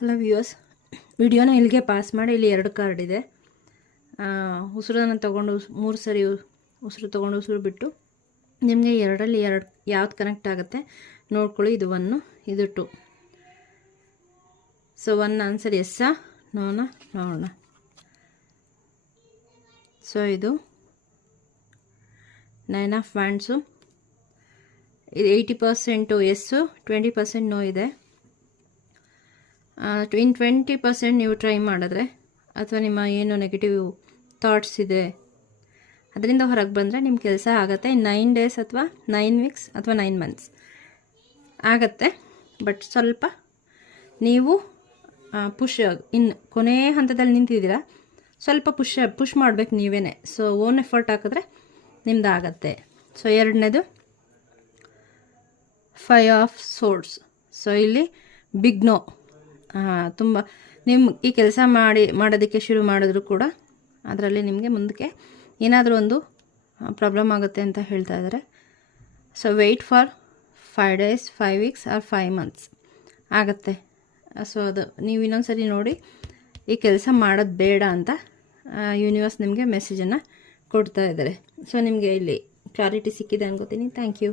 Hello viewers, ವಿಡಿಯೋನ ಇಲ್ಲಿಗೆ pass ಮಾಡಿ. ಇಲ್ಲಿ 2 ಕಾರ್ಡ್ ಇದೆ. ಉಸಿರನ್ನು ತೊಗೊಂಡು 3 ಸರಿ ಉಸಿರು ತೊಗೊಂಡು ಉಸಿರು ಬಿಟ್ಟು ನಿಮಗೆ 2ರಲ್ಲಿ ಯಾವ್ದು ಕನೆಕ್ಟ್ ಆಗುತ್ತೆ ನೋಡ್ಕೊಳ್ಳಿ. ಇದು 1, ಇದು 2. ಸೊ 1 ಆನ್ಸರ್ ಎಸ್ಸಾ ನೋನಾ ನೋಡೋಣ. ಸೊ ಇದು 9 ಆಫ್ ವ್ಯಾಂಡ್ಸು. ಇದು 80% ಎಸ್ಸು, 20% ನೋ ಇದೆ. 20% ನೀವು ಟ್ರೈ ಮಾಡಿದ್ರೆ ಅಥವಾ ನಿಮ್ಮ ಏನು ನೆಗೆಟಿವ್ ಥಾಟ್ಸ್ ಇದೆ ಅದರಿಂದ ಹೊರಗೆ ಬಂದರೆ ನಿಮ್ಮ ಕೆಲಸ ಆಗುತ್ತೆ. 9 ಡೇಸ್ ಅಥವಾ 9 ವೀಕ್ಸ್ ಅಥವಾ 9 ಮಂತ್ಸ್ ಆಗುತ್ತೆ. ಬಟ್ ಸ್ವಲ್ಪ ನೀವು ಇನ್ನು ಕೊನೆ ಹಂತದಲ್ಲಿ ನಿಂತಿದ್ದೀರಾ, ಸ್ವಲ್ಪ ಪುಷ್ ಮಾಡಬೇಕು ನೀವೇ. ಸೊ ಓನ್ ಎಫರ್ಟ್ ಹಾಕಿದ್ರೆ ನಿಮ್ದು ಆಗತ್ತೆ. ಸೊ 2ನೇದು 5 ಆಫ್ ಸೋರ್ಡ್ಸ್. ಸೊ ಇಲ್ಲಿ ಬಿಗ್ ನೋ. ತುಂಬ ನಿಮ್ಮ ಈ ಕೆಲಸ ಮಾಡೋದಕ್ಕೆ ಶುರು ಮಾಡಿದ್ರು ಕೂಡ ಅದರಲ್ಲಿ ನಿಮಗೆ ಮುಂದಕ್ಕೆ ಏನಾದರೂ ಒಂದು ಪ್ರಾಬ್ಲಮ್ ಆಗುತ್ತೆ ಅಂತ ಹೇಳ್ತಾ ಇದ್ದಾರೆ. So wait for 5 days, 5 weeks R 5 months ಆಗುತ್ತೆ. ಸೊ ಅದು ನೀವು ಇನ್ನೊಂದ್ಸರಿ ನೋಡಿ ಈ ಕೆಲಸ ಮಾಡೋದು ಬೇಡ ಅಂತ ಯೂನಿವರ್ಸ್ ನಿಮಗೆ ಮೆಸೇಜನ್ನು ಕೊಡ್ತಾ ಇದ್ದಾರೆ. ಸೊ ನಿಮಗೆ ಇಲ್ಲಿ ಕ್ಲಾರಿಟಿ ಸಿಕ್ಕಿದೆ ಅನ್ಕೋತೀನಿ. Thank you.